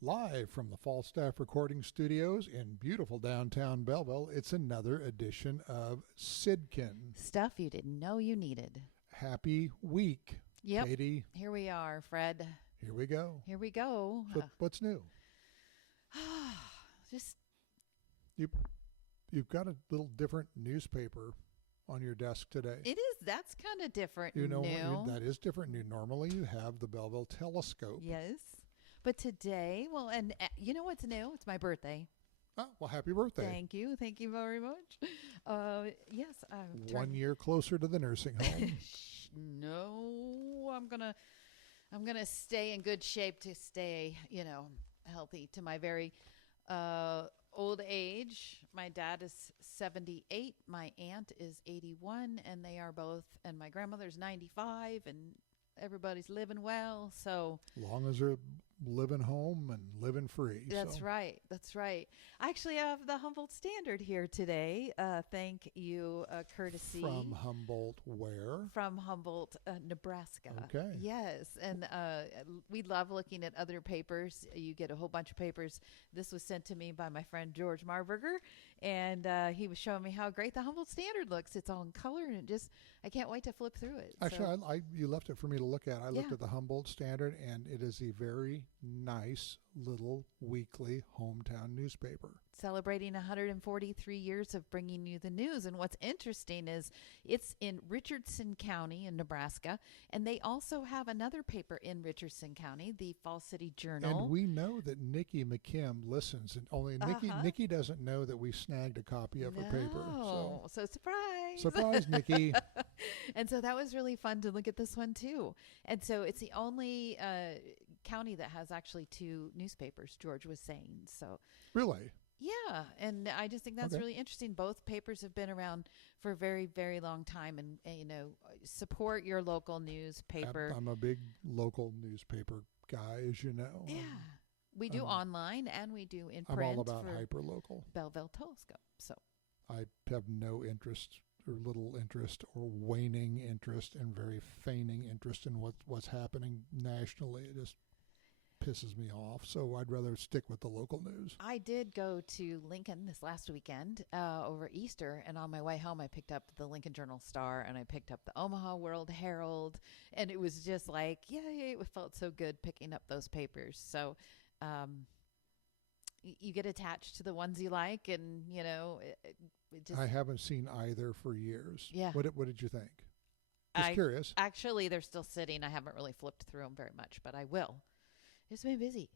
Live from the Falstaff Recording Studios in beautiful downtown Belleville, it's another edition of SYDKYN. Stuff you didn't know you needed. Happy week. Yep. Katie, Here we are, Fred. here we go. Here we go. What's new? Just You've got a little different newspaper on your desk today. it is. That's kind of different. You know, new. that is different. Normally you have the Belleville telescope. Yes. But today, well, and you know what's new? It's my birthday. Oh, well, happy birthday. Thank you. Thank you very much. Yes. 1 year closer to the nursing home. No, I'm gonna stay in good shape to stay, healthy to my very old age. My dad is 78, my aunt is 81, and they are both, and my grandmother's 95, and everybody's living well. So Long as they're living home and living free. that's right. That's right. I actually have the Humboldt Standard here today. Thank you, courtesy From Humboldt, where? from Humboldt, Nebraska. Okay. Yes, and we love looking at other papers. You get a whole bunch of papers. This was sent to me by my friend George Marburger, and he was showing me how great the Humboldt Standard looks. It's all in color, and I can't wait to flip through it. Actually, you left it for me to look at. I looked Yeah. at the Humboldt Standard, and it is a very nice little weekly hometown newspaper. Celebrating 143 years of bringing you the news. And what's interesting is it's in Richardson County in Nebraska, and they also have another paper in Richardson County, the Fall City Journal. And we know that Nikki McKim listens, and only Nikki doesn't know that we snagged a copy of her paper. So surprise. Surprise, Nikki. And so that was really fun to look at this one too. And so it's the only county that has actually two newspapers, George was saying. So Really? yeah, and I just think that's Okay. really interesting. Both papers have been around for a very, very long time, and support your local newspaper. I'm a big local newspaper guy, as you know. Yeah, we do online and we do in I'm print all about for hyperlocal. Belleville Telescope. So I have no interest or little interest or waning interest and very feigning interest in what's happening nationally. It just pisses me off. So I'd rather stick with the local news. I did go to Lincoln this last weekend over Easter, and on my way home, I picked up the Lincoln Journal-Star, and I picked up the Omaha World Herald, and it was just like, yay, it felt so good picking up those papers. So you get attached to the ones you like, and, it just... I haven't seen either for years. Yeah. What did you think? Just curious. Actually, they're still sitting. I haven't really flipped through them very much, but I will. It's been busy.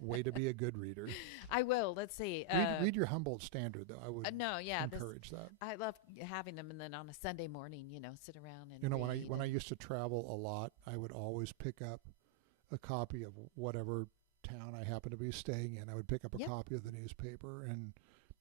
Way to be a good reader. I will. Let's see. Read your Humboldt Standard, though. I would encourage that. I love having them, and then on a Sunday morning, sit around and when I used to travel a lot, I would always pick up a copy of whatever town I happened to be staying in. I would pick up a copy of the newspaper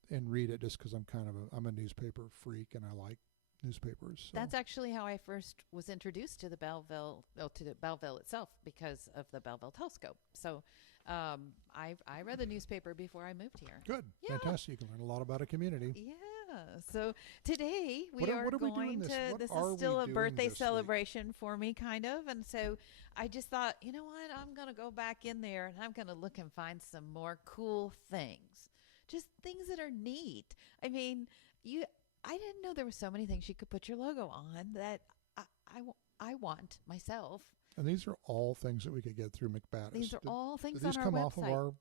and read it just because I'm a newspaper freak and I like newspapers. So. That's actually how I first was introduced to the Belleville itself, because of the Belleville Telescope. So I read the newspaper before I moved here. Good. Yeah. Fantastic. You can learn a lot about a community. Yeah. So today we are what are we doing going this? to, What this are is still we a doing birthday this celebration for me, kind of. And so I just thought, you know what? I'm going to go back in there and I'm going to look and find some more cool things. Just things that are neat. I mean, I didn't know there were so many things you could put your logo on that I want myself. And these are all things that we could get through McBaddis. These are all things did these on our come website. off of our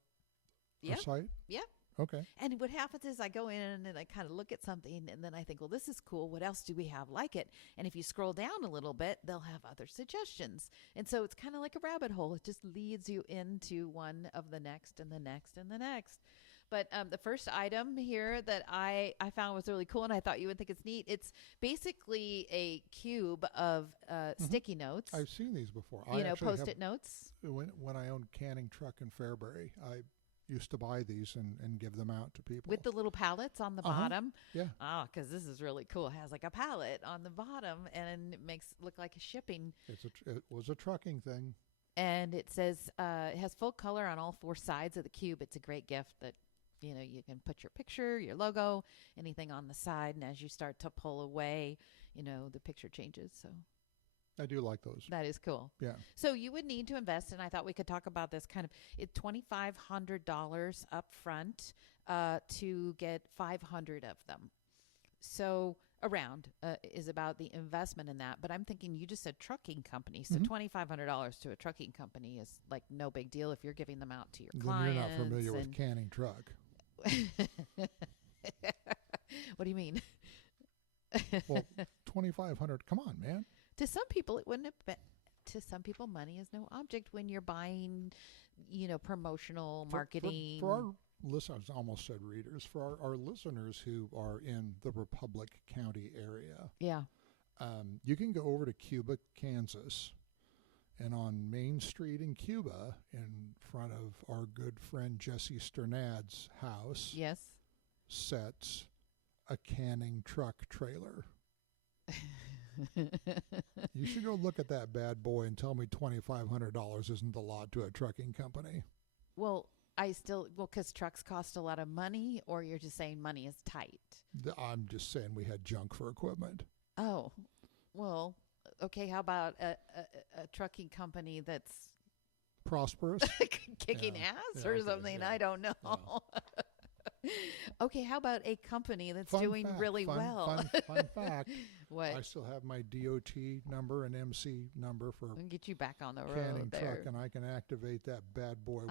Yep. site? Yep. Okay. And what happens is I go in and I kind of look at something, and then I think, well, this is cool. What else do we have like it? And if you scroll down a little bit, they'll have other suggestions. And so it's kind of like a rabbit hole. It just leads you into one of the next and the next and the next. But the first item here that I found was really cool, and I thought you would think it's neat. It's basically a cube of sticky notes. I've seen these before. Post-it notes. When I owned Canning Truck in Fairbury, I used to buy these and give them out to people. With the little pallets on the bottom. Yeah. Oh, because this is really cool. It has like a pallet on the bottom, and it makes it look like a shipping. It was a trucking thing. And it says it has full color on all four sides of the cube. It's a great gift that, you can put your picture, your logo, anything on the side. And as you start to pull away, the picture changes. So I do like those. That is cool. Yeah. So you would need to invest, and I thought we could talk about this kind of $2,500 up front to get 500 of them. So around is about the investment in that. But I'm thinking you just said trucking company. So $2,500 to a trucking company is like no big deal if you're giving them out to your clients. Then you're not familiar with canning truck. What do you mean? Well, 2,500. Come on, man. To some people, it wouldn't have been. To some people, money is no object when you're buying, promotional marketing. For our listeners, I almost said readers, for our listeners who are in the Republic County area, yeah, you can go over to Cuba, Kansas, and on Main Street in Cuba, in front of our good friend Jesse Sternad's house, yes, sets a canning truck trailer. You should go look at that bad boy and tell me $2,500 isn't a lot to a trucking company. Well, because trucks cost a lot of money, or you're just saying money is tight? I'm just saying we had junk for equipment. Oh, well, okay. How about a trucking company that's prosperous, kicking ass or something? Yeah. I don't know. Yeah. Okay, how about a company that's doing really well? Fun fact. What? I still have my DOT number and MC number for and get you back on the road canning there. truck, and I can activate that bad boy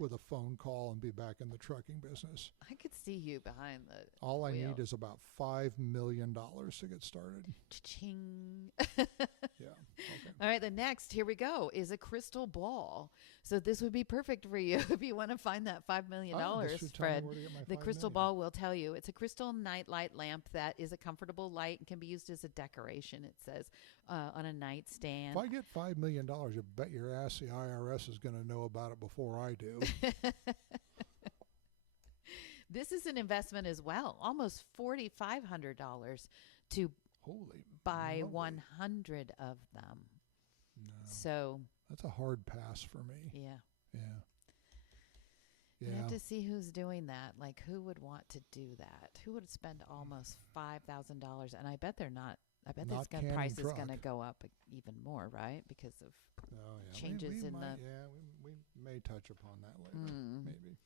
with a phone call and be back in the trucking business. I could see you behind the All I wheel. need is about $5 million to get started. Cha-ching. Yeah. Okay. All right, the next, here we go, is a crystal ball. So this would be perfect for you if you want to find that $5 million, Fred. The crystal ball will tell you. It's a crystal night light lamp that is a comfortable light and can be used as a decoration, it says, on a nightstand. If I get $5 million, you bet your ass the IRS is going to know about it before I do. This is an investment as well, almost $4,500 to buy 100 of them. No. So that's a hard pass for me. Yeah. Yeah. You have to see who's doing that. Like, who would want to do that? Who would spend almost $5,000? And I bet they're not. I bet this price is going to go up even more, right? Because of changes in the. Yeah, we may touch upon that later, maybe.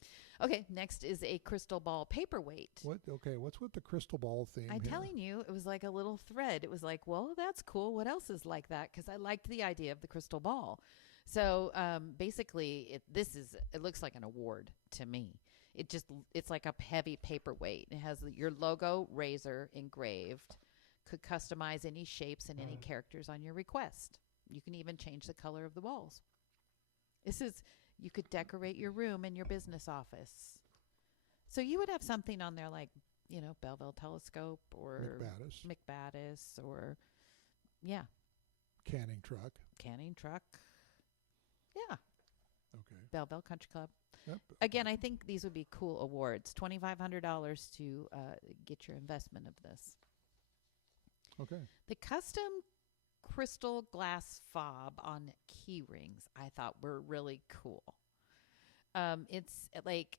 Okay, next is a crystal ball paperweight. What's with the crystal ball theme? I'm telling you, it was like a little thread. It was like, well, that's cool. What else is like that? Because I liked the idea of the crystal ball. So basically, it looks like an award to me. It's like a heavy paperweight. It has your logo, razor, engraved. Could customize any shapes and any characters on your request. You can even change the color of the balls. You could decorate your room and your business office. So you would have something on there like, Belleville Telescope or McBaddis or, yeah. Canning truck. Yeah. Okay. Belleville Country Club. Yep. Again, I think these would be cool awards. $2,500 to get your investment of this. Okay. The custom crystal glass fob on key rings I thought were really cool. It's like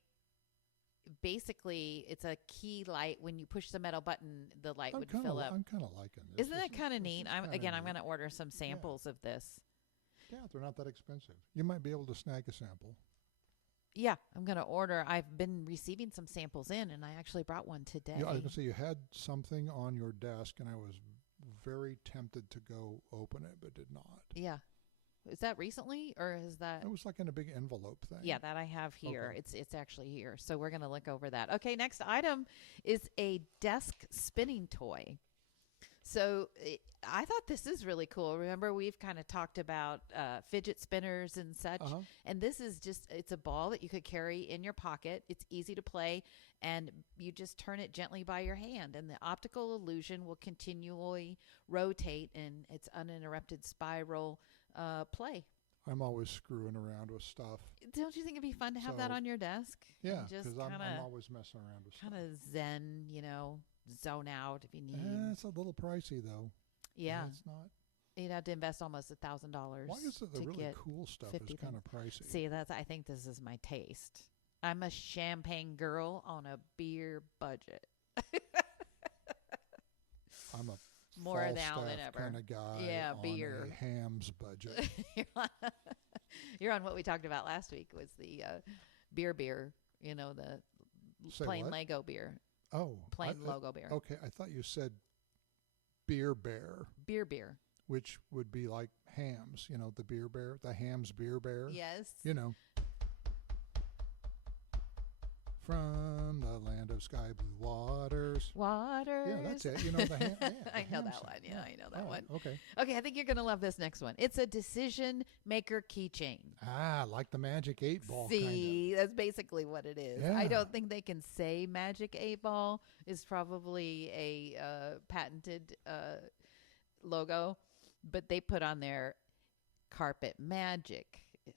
basically it's a key light. When you push the metal button, the light would fill up. I'm kind of liking this. Isn't that kind of neat? I'm going to order some samples of this. Yeah, they're not that expensive. You might be able to snag a sample. Yeah, I'm going to order. I've been receiving some samples in, and I actually brought one today. Yeah, I was going to say you had something on your desk, and I was very tempted to go open it, but did not. Yeah. Is that recently, or is that? It was like in a big envelope thing. Yeah, that I have here. Okay. It's actually here. So we're going to look over that. Okay, next item is a desk spinning toy. So I thought this is really cool. Remember, we've kind of talked about fidget spinners and such. And this is it's a ball that you could carry in your pocket. It's easy to play, and you just turn it gently by your hand. And the optical illusion will continually rotate in its uninterrupted spiral play. I'm always screwing around with stuff. Don't you think it'd be fun to have that on your desk? Yeah, because I'm always messing around with stuff. Kind of zen, zone out if you need. It's a little pricey though. Yeah, it's not. You'd have to invest almost $1,000. Why is it the really cool stuff is kind of pricey? See, I think this is my taste. I'm a champagne girl on a beer budget. I'm a more now than ever. Kind of guy. Yeah, on beer. A ham's budget. You're on what we talked about last week was the beer. You know, the Say plain what? Lego beer. Oh, Plain logo beer. Okay, I thought you said beer bear, Beer. which would be like hams. You know, the beer bear, the ham's beer bear. Yes. You know, from the land of sky blue waters. Waters. Yeah, that's it. You know the ham. Yeah, the I know ham that song. one. Yeah, I know that All one. right, okay. Okay, I think you're going to love this next one. It's a decision maker keychain. Like the Magic 8 Ball. See, that's basically what it is. Yeah. I don't think they can say Magic 8 Ball is probably a patented logo, but they put on there carpet magic.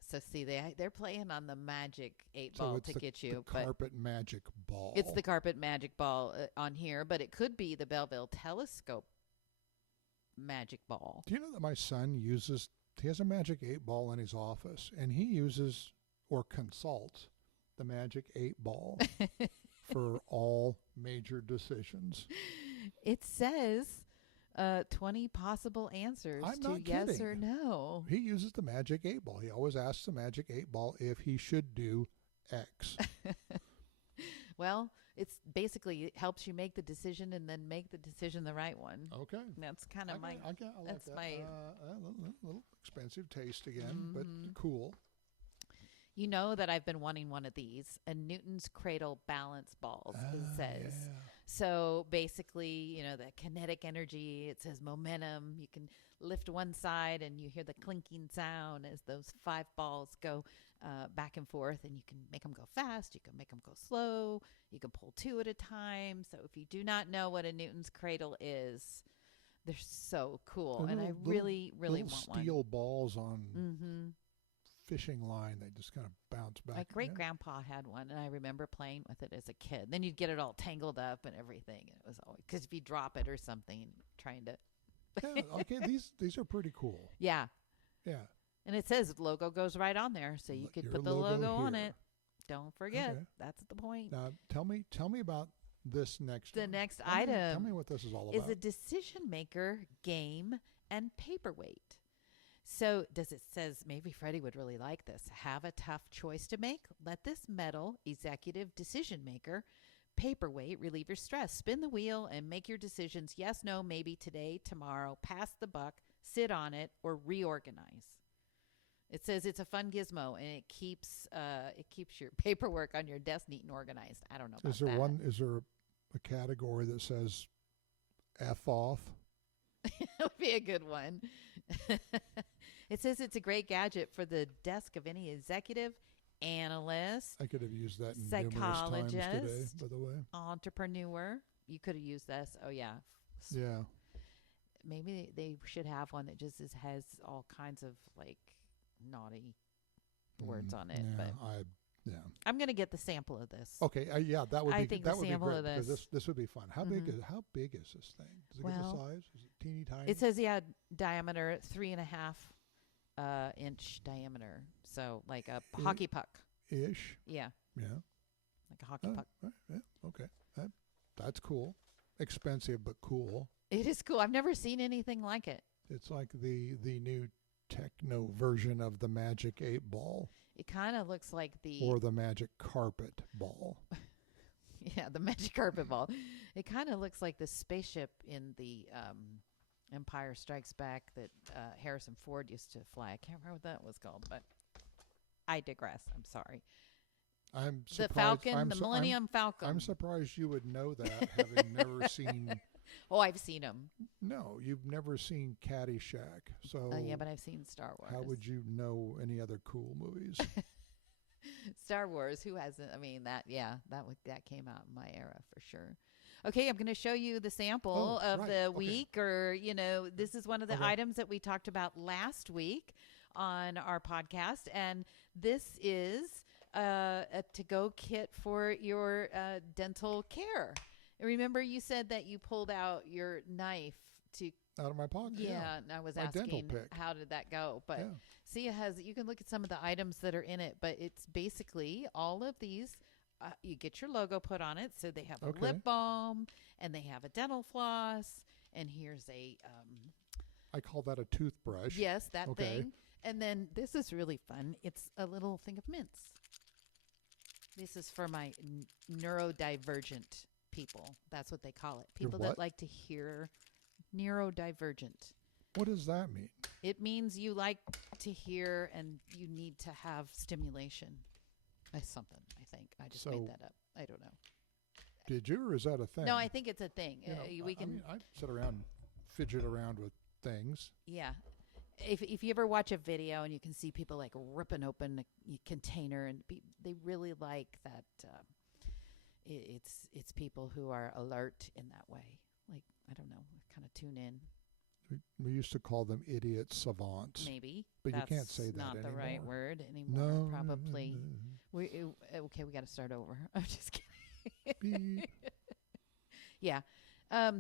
So see, they're playing on the Magic 8 Ball to get you. The carpet magic ball. It's the carpet magic ball on here, but it could be the Belleville Telescope magic ball. Do you know that my son uses? He has a Magic 8 Ball in his office, and he uses or consults the Magic 8 Ball for all major decisions. It says 20 possible answers I'm to not yes kidding. or no. He uses the Magic 8 Ball. He always asks the Magic 8 Ball if he should do X. Well, it's basically it helps you make the decision and then make the decision the right one. Okay. That's kind of I like that's that. my A little expensive taste again, but cool. You know that I've been wanting one of these, a Newton's Cradle balance balls, it says. Yeah. So basically, you know, the kinetic energy, it says momentum. You can lift one side and you hear the clinking sound as those 5 balls go back and forth, and you can make them go fast. You can make them go slow. You can pull 2 at a time. So if you do not know what a Newton's Cradle is, they're so cool. And I really want one. Steel balls on fishing line. They just kind of bounce back. My great-grandpa had one, and I remember playing with it as a kid. Then you'd get it all tangled up and everything. And it was always, because if you drop it or something, trying to. Yeah, okay, these are pretty cool. Yeah. Yeah. And it says logo goes right on there, so you could Your put the logo on here. it. Don't forget. Okay. That's the point. Now, tell me about this next The one. next Tell me item what this is all is about. a decision maker game and paperweight. So it says, maybe Freddie would really like this. Have a tough choice to make? Let this metal executive decision maker paperweight relieve your stress. Spin the wheel and make your decisions. Yes, no, maybe, today, tomorrow. Pass the buck, sit on it, or reorganize. It says it's a fun gizmo, and it keeps your paperwork on your desk neat and organized. I don't know about that. Is there a category that says F off? That would be a good one. It says it's a great gadget for the desk of any executive, analyst, I could have used that numerous times today, psychologist, by the way. entrepreneur. You could have used this. Oh, yeah. Yeah. Maybe they should have one that just has all kinds of like naughty words on it. Yeah, But I'm going to get the sample of this. Okay, yeah, that would be I think that the would be sample great of because this- this would be fun. How big is this thing? Does it get the size? Is it teeny tiny? It says, diameter 3.5 inch diameter. So like a hockey puck. Ish. Yeah. Yeah. Like a hockey puck. Yeah. Okay. That's cool. Expensive but cool. It is cool. I've never seen anything like it. It's like the new techno version of the Magic 8 Ball It kind of looks like or the Magic Carpet Ball. yeah, the magic carpet ball. It kind of looks like the spaceship in the Empire Strikes Back that Harrison Ford used to fly. I can't remember what that was called, but I digress. I'm sorry. I'm The surprised. Falcon, the Millennium Falcon. I'm surprised you would know that, having never seen. Oh, I've seen them. No, you've never seen Caddyshack. So Yeah, but I've seen Star Wars. how would you know any other cool movies? Star Wars? Who hasn't? I mean, that came out in my era for sure. Okay, I'm going to show you the sample of the week, or this is one of the items that we talked about last week on our podcast, and this is a to-go kit for your dental care. Remember, you said that you pulled out your knife to out of my pocket. Yeah, and I was My dental asking pick. how did that go, but Yeah. see, you can look at some of the items that are in it, but it's basically all of these. You get your logo put on it, so they have a Okay. lip balm and they have a dental floss and here's a I call that a toothbrush. yes, that Okay. thing. And then this is really fun. It's a little thing of mints. This is for my neurodivergent people. That's what they call it. Your People what? that like to hear neurodivergent. What does that mean? It means you like to hear and you need to have stimulation. That's something, I think. I just made So- that up. I don't know. Did you, or is that a thing? No, I think it's a thing. You know, We can, I sit around, fidget around with things. yeah. If you ever watch a video and you can see people like ripping open a container and they really like that. It's people who are alert in that way. Like, I don't know, kind of tune in. We used to call them idiot savants. Maybe. But That's you can't say that not the right anymore. word anymore. No. Probably. Okay, we got to start over. I'm just kidding. Beep. Yeah. All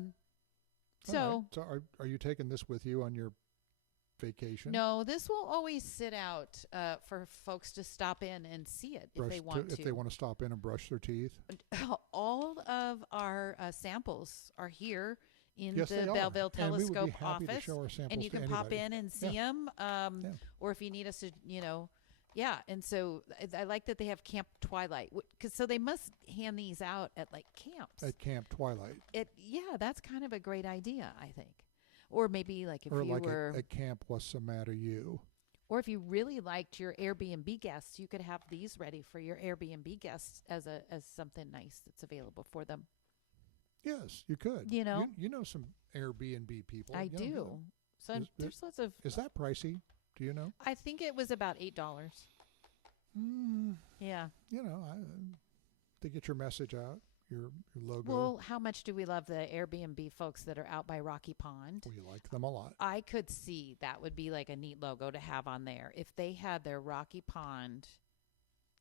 So right. So are you taking this with you on your vacation? no, this will always sit out for folks to stop in and see it if they want to. If they want to stop in and brush their teeth. All of our samples are here in Yes, the they are. Belleville And we would be Telescope happy to office, show our samples and you to can pop anybody. in and see them. Or if you need us to, yeah. And so I like that they have Camp Twilight, so they must hand these out at like camps. At Camp Twilight. Yeah, that's kind of a great idea, I think. Or maybe like if Or you like were, at Camp What's the Matter You. or if you really liked your Airbnb guests, you could have these ready for your Airbnb guests as something nice that's available for them. Yes, you could. You know? You know some Airbnb people. I You know, do. So there's lots of. Is that pricey? Do you know? I think it was about $8. Yeah. You know, to get your message out, your logo. Well, how much do we love the Airbnb folks that are out by Rocky Pond? We like them a lot. I could see that would be like a neat logo to have on there if they had their Rocky Pond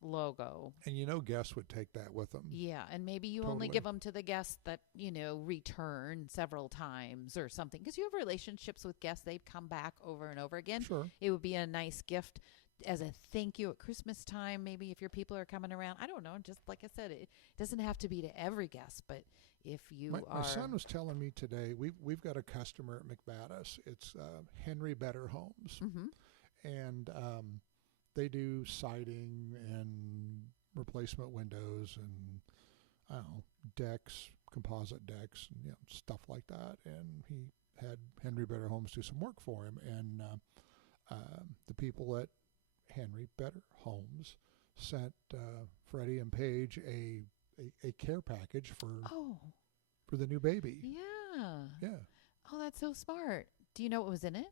logo. And guests would take that with them. Yeah, and maybe you only Totally. give them to the guests that, return several times or something. Because you have relationships with guests, they've come back over and over again. Sure. It would be a nice gift as a thank you at Christmas time, maybe if your people are coming around. I don't know. Just like I said, it doesn't have to be to every guest, but if you My son was telling me today, we've got a customer at McBaddis. It's Henry Better Homes. Mm-hmm. And they do siding and replacement windows and, I don't know, decks, composite decks, and stuff like that. And he had Henry Better Homes do some work for him. And the people at Henry Better Homes sent Freddie and Paige a care package for the new baby. Yeah. Yeah. Oh, that's so smart. Do you know what was in it?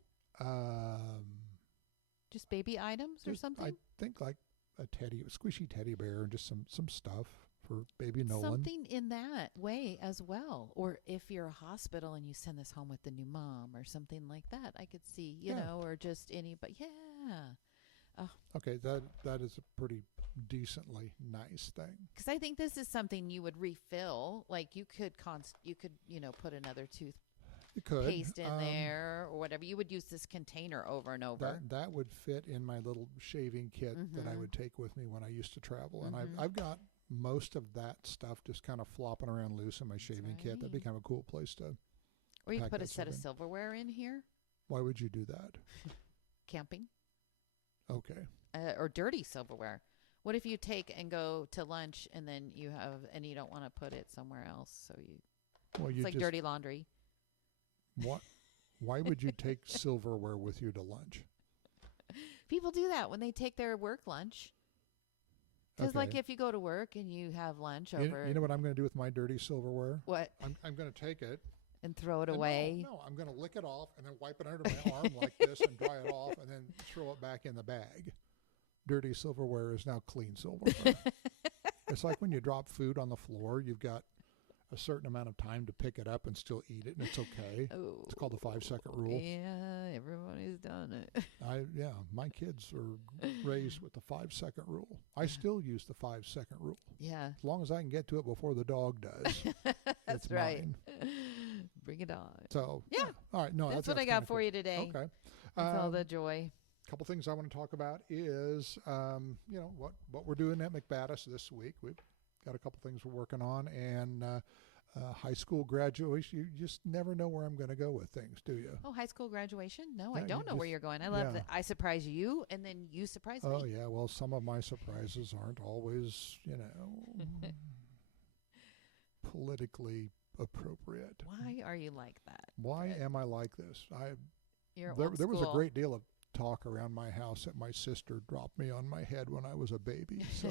Just baby items or something? I think like a squishy teddy bear and just some stuff for baby Nolan. Something in that way as well. Or if you're a hospital and you send this home with the new mom or something like that, I could see, or just anybody. Yeah. Okay, that is a pretty decently nice thing. Because I think this is something you would refill. Like you could, put another You could toothpaste in there or whatever. You would use this container over and over. That would fit in my little shaving kit that I would take with me when I used to travel. And I've got most of that stuff just kind of flopping around loose in my shaving kit. That'd be kind of a cool place to. Or you could pack put a that set of stuff in. silverware in here. Why would you do that? Camping. Okay. Or dirty silverware. What if you take and go to lunch and then you don't want to put it somewhere else? So it's like dirty laundry. What? Why would you take silverware with you to lunch? People do that when they take their work lunch. Because like if you go to work and you have lunch over. You know what I'm going to do with my dirty silverware? What? I'm going to take it. And throw it away? No, I'm going to lick it off and then wipe it under my arm like this and dry it off and then throw it back in the bag. Dirty silverware is now clean silverware. It's like when you drop food on the floor, you've got a certain amount of time to pick it up and still eat it, and it's okay. Oh, it's called the 5-second rule. Yeah, everybody's done it. My kids are raised with the 5-second rule. I still use the 5-second rule. Yeah. As long as I can get to it before the dog does. That's it's right. mine. Bring it on. So, yeah. All right. No, that's what I got for cool. you today. Okay. That's all the joy. A couple things I want to talk about is, what we're doing at McBaddis this week. We've got a couple things we're working on, and high school graduation. You just never know where I'm going to go with things, do you? Oh, high school graduation? No, Yeah, I don't know where you're going. I love that I surprise you and then you surprise me. Oh, yeah. Well, some of my surprises aren't always, politically appropriate. Why are you like that? Why Fred? am I like this? You're There old was a school. great deal of talk around my house that my sister dropped me on my head when I was a baby. So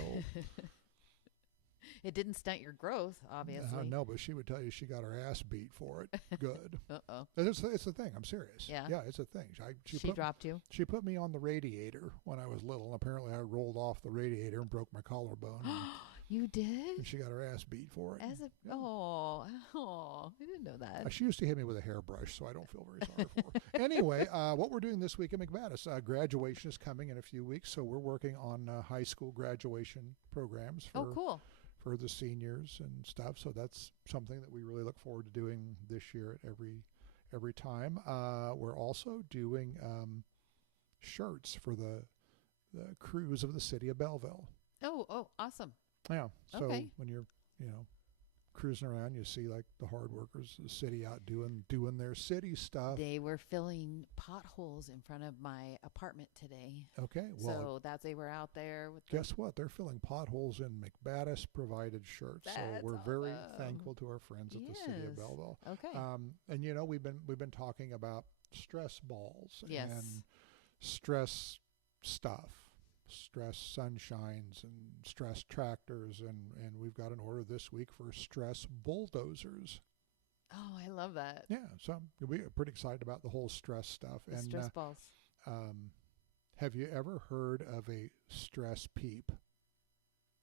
It didn't stunt your growth, obviously. no, but she would tell you she got her ass beat for it. Good. Uh-oh. It's a thing. I'm serious. Yeah? Yeah, it's a thing. She dropped you? She put me on the radiator when I was little. And apparently, I rolled off the radiator and broke my collarbone. You did? And she got her ass beat for it. Yeah. I didn't know that. She used to hit me with a hairbrush, so I don't feel very sorry for her. Anyway, what we're doing this week in McManus, graduation is coming in a few weeks, so we're working on high school graduation programs Cool. for the seniors and stuff. So that's something that we really look forward to doing this year at every time. We're also doing shirts for the crews of the city of Belleville. Oh, awesome. Yeah. So Okay. when you're, cruising around, you see like the hard workers of the city out doing their city stuff. They were filling potholes in front of my apartment today. Okay. Well, So they were out there with guess what? They're filling potholes in McBaddis provided shirts. So That's we're very awesome. thankful to our friends at the city of Yes. Belleville. Okay. And we've been talking about stress balls Yes. and stress stuff, stress sunshines and stress tractors, and we've got an order this week for stress bulldozers. Oh, I love that. Yeah, so we're pretty excited about the whole stress stuff. The And stress balls. have you ever heard of a stress peep?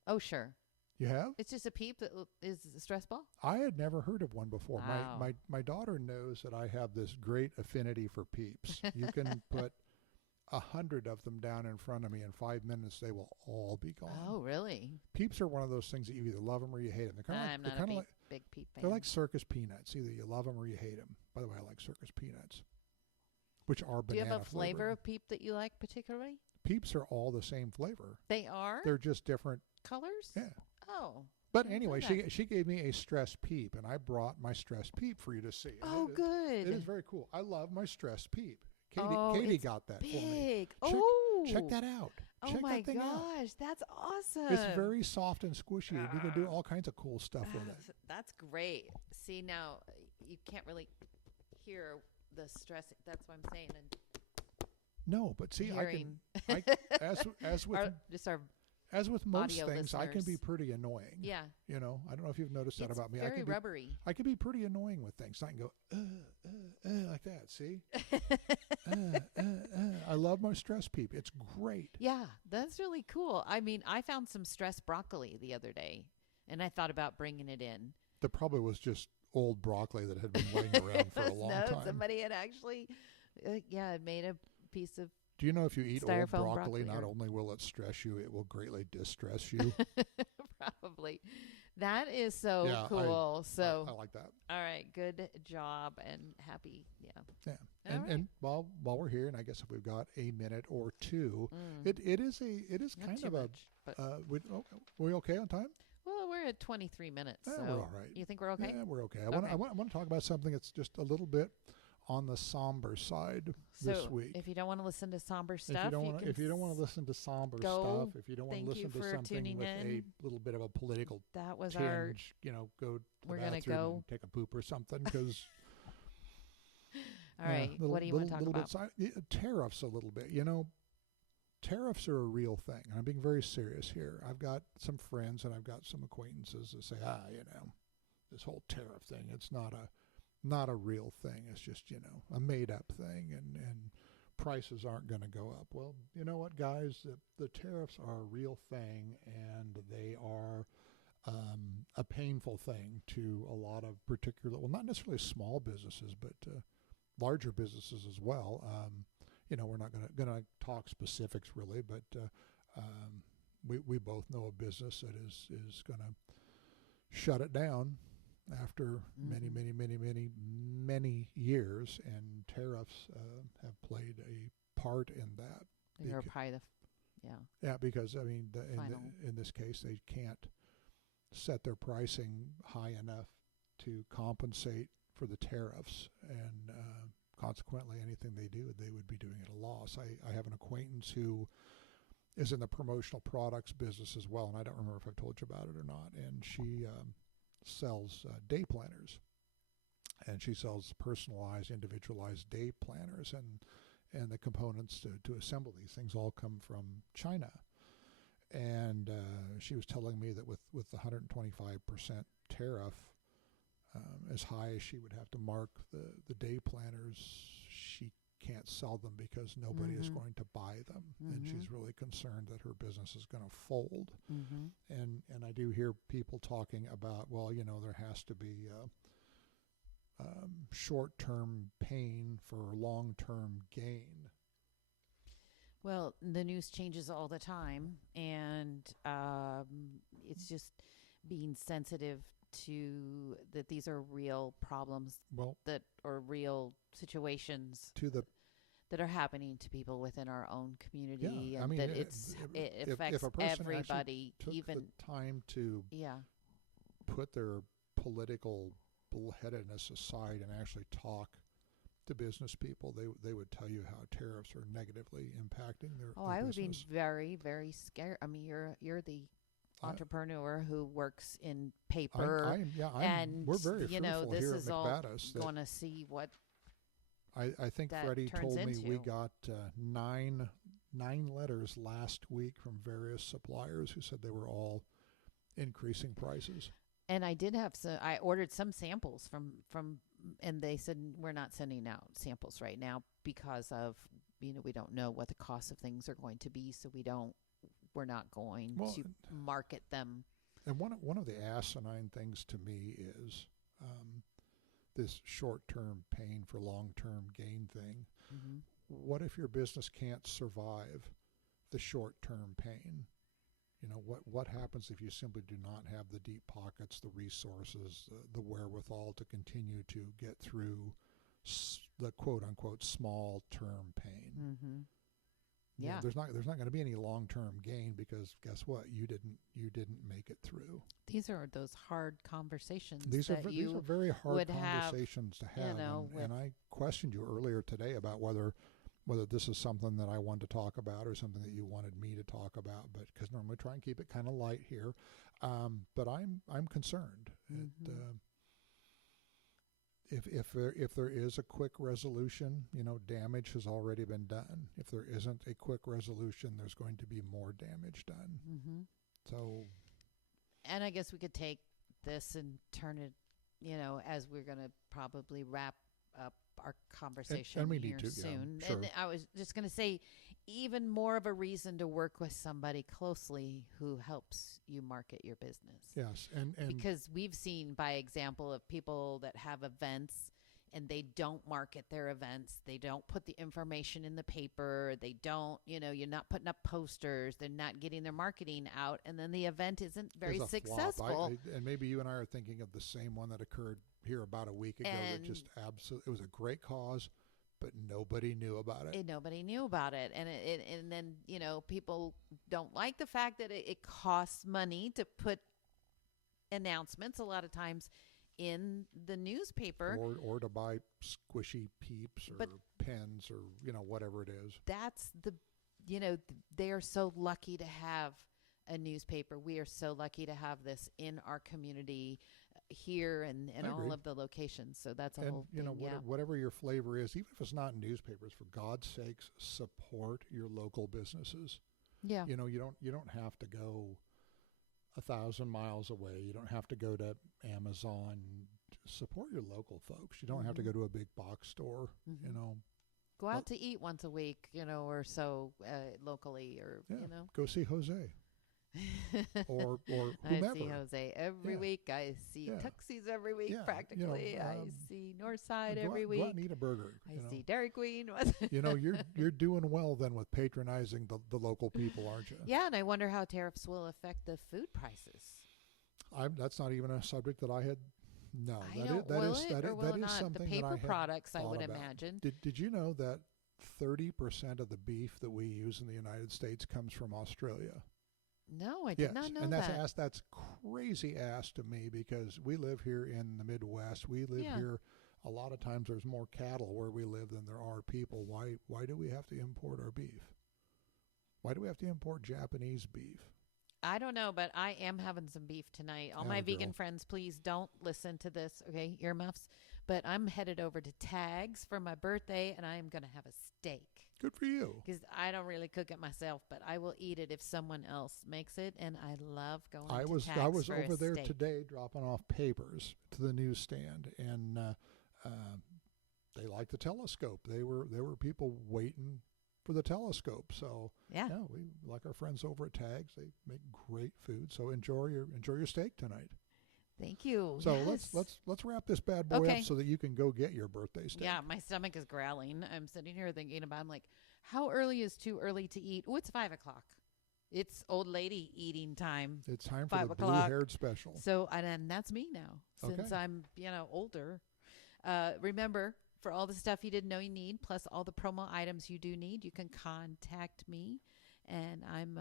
Oh, sure. You have? It's just a peep that is a stress ball? I had never heard of one before. Wow. My daughter knows that I have this great affinity for peeps. You can put 100 of them down in front of me in 5 minutes; they will all be gone. Oh, really? Peeps are one of those things that you either love them or you hate them. They're I'm not a big peep fan. they're like circus peanuts. Either you love them or you hate them. By the way, I like circus peanuts, which are Do you banana have a flavor flavored. of peep that you like particularly? Peeps are all the same flavor. They are? They're just different. Colors? Yeah. Oh. But I didn't anyway, know that. she gave me a stress peep, and I brought my stress peep for you to see. And Oh, good. It is very cool. I love my stress peep. Oh, Katie it's got that for me. big. Check that out. Oh Check my that thing out. gosh, that's awesome. It's very soft and squishy, and you can do all kinds of cool stuff with it. That's great. See, now you can't really hear the stress. That's what I'm saying. And No, but see, hearing. as with most audio things, I can be listeners. pretty annoying. Yeah. I don't know if you've noticed that It's about me. very rubbery. I can be pretty annoying with things. I can go like that. See, I love my stress peep. It's great. Yeah, that's really cool. I mean, I found some stress broccoli the other day, and I thought about bringing it in. There probably was just old broccoli that had been laying around for a long time. Somebody had actually, made a piece of. Do you know if you eat old Styrofoam broccoli, broccoli not or- only will it stress you, it will greatly distress you? Probably. That is so Yeah, cool. So, I like that. all right, good job and happy. Yeah. Yeah. All And right. and while we're here, and I guess if we've got a minute or two, it is Not kind too of much, but we okay on time? well, we're at 23 minutes. Yeah, so we're all right. You think we're okay? Yeah, we're okay. Okay. I want to talk about something that's just a little bit on the somber side this So week. if you don't want to listen to somber stuff, If you don't want to listen to somber go. stuff, if you don't want Thank to you listen to for something tuning with in. a little bit of a political that was tinge, our. go to We're the gonna bathroom go. and take a poop or something, because All right. What do you want to talk about? Tariffs a little bit. Tariffs are a real thing. And I'm being very serious here. I've got some friends and I've got some acquaintances that say, this whole tariff thing, it's not a real thing. It's just, a made up thing, and prices aren't going to go up. Well, you know what, guys? The tariffs are a real thing, and they are a painful thing to a lot of well, not necessarily small businesses, but larger businesses as well. We're not going to talk specifics really, but we both know a business that is going to shut it down after many years, and tariffs have played a part in that. You're probably the. Yeah. Yeah, because Final. in this case, they can't set their pricing high enough to compensate for the tariffs, and consequently anything they do, they would be doing at a loss. I have an acquaintance who is in the promotional products business as well, and I don't remember if I've told you about it or not, and she sells day planners, and she sells personalized, individualized day planners, and the components to assemble these things all come from China. And she was telling me that with the 125% tariff, as high as she would have to mark the day planners, she can't sell them because nobody is going to buy them. And she's really concerned that her business is going to fold. And I do hear people talking about, well, there has to be short-term pain for long-term gain. Well, the news changes all the time, and it's just being sensitive to that these are real problems that are real situations that are happening to people within our own community, and that it affects everybody. Took even the time to put their political bullheadedness aside and actually talk to business people, they would tell you how tariffs are negatively impacting their I would business. be very, very scared. I mean, you're the entrepreneur who works in paper. And we're very fruitful this here is at all McBaddis. going to see what I think that Freddie turns told me into. we got nine letters last week from various suppliers who said they were all increasing prices. And I did have I ordered some samples from, and they said we're not sending out samples right now because of, we don't know what the cost of things are going to be, so we're not going to market them. And one of the asinine things to me is this short-term pain for long-term gain thing. What if your business can't survive the short-term pain? What happens if you simply do not have the deep pockets, the resources, the wherewithal to continue to get through the quote-unquote small-term pain? There's not going to be any long-term gain because guess what? You didn't make it through. These are those hard conversations. These are very hard conversations to have. And I questioned you earlier today about whether this is something that I wanted to talk about or something that you wanted me to talk about, but because normally I try and keep it kind of light here. But I'm concerned. If there is a quick resolution, damage has already been done. If there isn't a quick resolution, there's going to be more damage done. So, and I guess we could take this and turn it, as we're going to probably wrap up our conversation and we here need to, soon. Yeah, sure. And I was just going to say, even more of a reason to work with somebody closely who helps you market your business. Yes, and because we've seen by example of people that have events and they don't market their events. They don't put the information in the paper. They don't, you're not putting up posters. They're not getting their marketing out. And then the event isn't very successful. And maybe you and I are thinking of the same one that occurred here about a week ago. That just it was a great cause, but nobody knew about it. Nobody knew about it. And then, people don't like the fact that it costs money to put announcements a lot of times in the newspaper, or to buy squishy peeps or pens or whatever it is. That's they are so lucky to have a newspaper. We are so lucky to have this in our community here and all of the locations. So that's a whole thing. Whatever your flavor is, even if it's not in newspapers, for God's sakes, support your local businesses. Yeah. You don't have to go 1,000 miles away. You don't have to go to Amazon. Support your local folks. You don't have to go to a big box store. Go out to eat once a week, or so locally, or go see Jose. or whomever. I see Jose every week. I see Tuxies every week, practically. I see Northside every week. Go out and eat a burger. I see SYDKYN. You're doing well then with patronizing the local people, aren't you? Yeah, and I wonder how tariffs will affect the food prices. That's not even a subject that I had. No, that is something the paper that I products. I would about. imagine. Did you know that 30% of the beef that we use in the United States comes from Australia? No, I did not know and that. that's crazy ass to me because we live here in the Midwest. We live here. A lot of times there's more cattle where we live than there are people. Why do we have to import our beef? Why do we have to import Japanese beef? I don't know, but I am having some beef tonight. All my vegan Girl. friends, please don't listen to this, okay? Earmuffs. But I'm headed over to Tags for my birthday, and I am going to have a steak. Good for you. Because I don't really cook it myself, but I will eat it if someone else makes it, and I love going to Tags I was for over a there steak. today dropping off papers to the newsstand, and they like the telescope. They were people waiting for the telescope. So Yeah. we like our friends over at Tags. They make great food. So enjoy your steak tonight. Thank you. So Yes. let's wrap this bad boy Okay. up so that you can go get your birthday steak. Yeah, my stomach is growling. I'm sitting here thinking about, I'm like, how early is too early to eat? Oh, it's 5 o'clock. It's old lady eating time. It's time for 5 the o'clock. blue-haired special. So, and that's me now, since Okay. I'm, older. Remember, for all the stuff you didn't know you need, plus all the promo items you do need, you can contact me. And I'm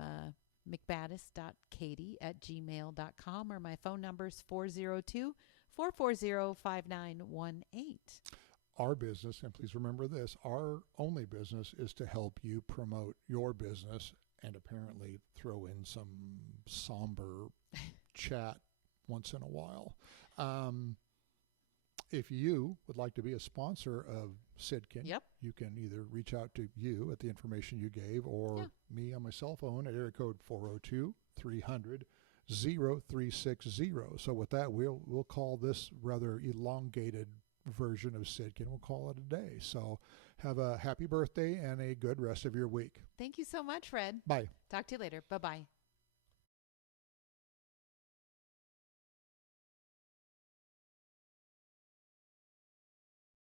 mcbadis.katie@gmail.com, or my phone number is 402-440-5918. Our business, and please remember this, our only business is to help you promote your business and apparently throw in some somber chat once in a while. If you would like to be a sponsor of SYDKYN, Yep. you can either reach out to you at the information you gave or me on my cell phone at area code 402-300-0360. So with that, we'll call this rather elongated version of SYDKYN. We'll call it a day. So have a happy birthday and a good rest of your week. Thank you so much, Fred. Bye. Talk to you later. Bye-bye.